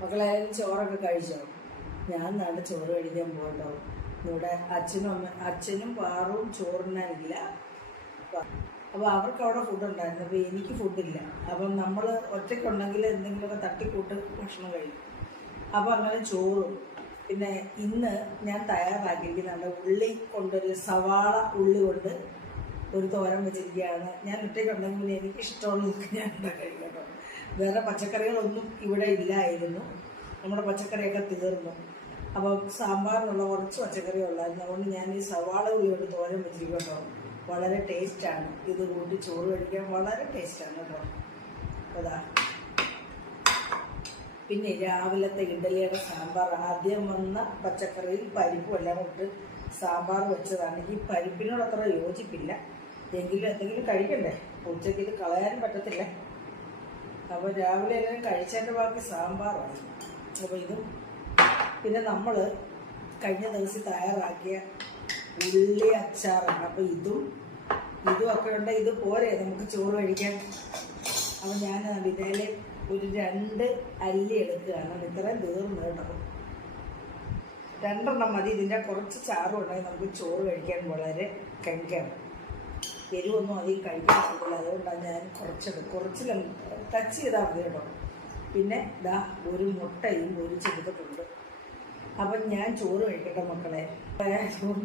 മക്കളായാലും ചോറൊക്കെ കഴിച്ചോ? ഞാൻ നാളെ ചോറ് കഴിക്കാൻ പോകട്ടോ. ഇവിടെ അച്ഛനും അമ്മ അച്ഛനും പാറും ചോറിനാനില്ല അപ്പോൾ അവർക്ക് അവിടെ ഫുഡ് ഉണ്ടായിരുന്നു. അപ്പോൾ എനിക്ക് ഫുഡില്ല അപ്പം നമ്മൾ ഒറ്റയ്ക്കുണ്ടെങ്കിൽ എന്തെങ്കിലുമൊക്കെ തട്ടിക്കൂട്ട് ഭക്ഷണം കഴിക്കും. അപ്പോൾ അങ്ങനെ ചോറും. പിന്നെ ഇന്ന് ഞാൻ തയ്യാറാക്കിയിരിക്കുന്നുണ്ട് ഉള്ളി കൊണ്ടൊരു സവാള ഉള്ളി കൊണ്ട് ഒരു തോരൻ വെച്ചിരിക്കുകയാണ്. ഞാൻ ഒറ്റയ്ക്കുണ്ടെങ്കിൽ പിന്നെ എനിക്ക് ഇഷ്ടമുള്ളതൊക്കെ ഞാൻ ഉണ്ടാക്കിയിട്ടുണ്ട് വേറെ പച്ചക്കറികളൊന്നും ഇവിടെ ഇല്ലായിരുന്നു. നമ്മുടെ പച്ചക്കറിയൊക്കെ തീർന്നു. അപ്പോൾ സാമ്പാറിനുള്ള കുറച്ച് പച്ചക്കറി ഉള്ളായിരുന്നു. അതുകൊണ്ട് ഞാൻ ഈ സവാള ഉള്ളി കൊണ്ട് തോരൻ വെച്ചിരിക്കട്ടോ കേട്ടോ വളരെ ടേസ്റ്റാണ് ഇത് കൂട്ടി ചോറ് കഴിക്കാൻ വളരെ ടേസ്റ്റാണ് കേട്ടോ. അതാ. പിന്നെ രാവിലത്തെ ഇഡലിയുടെ സാമ്പാർ ആദ്യം വന്ന പച്ചക്കറിയിൽ പരിപ്പും എല്ലാം ഇട്ട് സാമ്പാർ വെച്ചതാണ്. ഈ പരിപ്പിനോട് അത്ര യോജിപ്പില്ല. എങ്കിലും എന്തെങ്കിലും കഴിക്കണ്ടേ? ഉച്ചയ്ക്ക് ഇത് കളയാനും പറ്റത്തില്ല. അപ്പോൾ രാവിലെ എല്ലാം കഴിച്ചതിന്റെ ബാക്കി സാമ്പാറാണ്. അപ്പോൾ ഇതും പിന്നെ നമ്മൾ കഴിഞ്ഞ ദിവസം തയ്യാറാക്കിയ ഉള്ളി അച്ചാറാണ്. അപ്പോൾ ഇതും ഇതും ഒക്കെ ഉണ്ട്. ഇത് പോരെ നമുക്ക് ചോറ് കഴിക്കാൻ അപ്പോൾ ഞാൻ ഇതിൽ ഒരു രണ്ട് അല്ലി എടുക്കുകയാണ്. ഇത്രയും തീർന്നു കേട്ടോ രണ്ടെണ്ണം മതി. ഇതിന്റെ കുറച്ച് ചാറും ഉണ്ടെങ്കിൽ നമുക്ക് ചോറ് കഴിക്കാൻ വളരെ കെങ്കയാണ് എരിവൊന്നും അധികം കഴിക്കാൻ പറ്റില്ല അതുകൊണ്ടാണ് ഞാൻ കുറച്ചത് കുറച്ചിൽ ടച്ച് ചെയ്താൽ മതി കേട്ടോ. പിന്നെ ഇതാ ഒരു മുട്ടയും ഒരു ചെറുതിട്ടുണ്ട് അപ്പം ഞാൻ ചോറ് കഴിക്കട്ടെ മക്കളെ. ചോറ്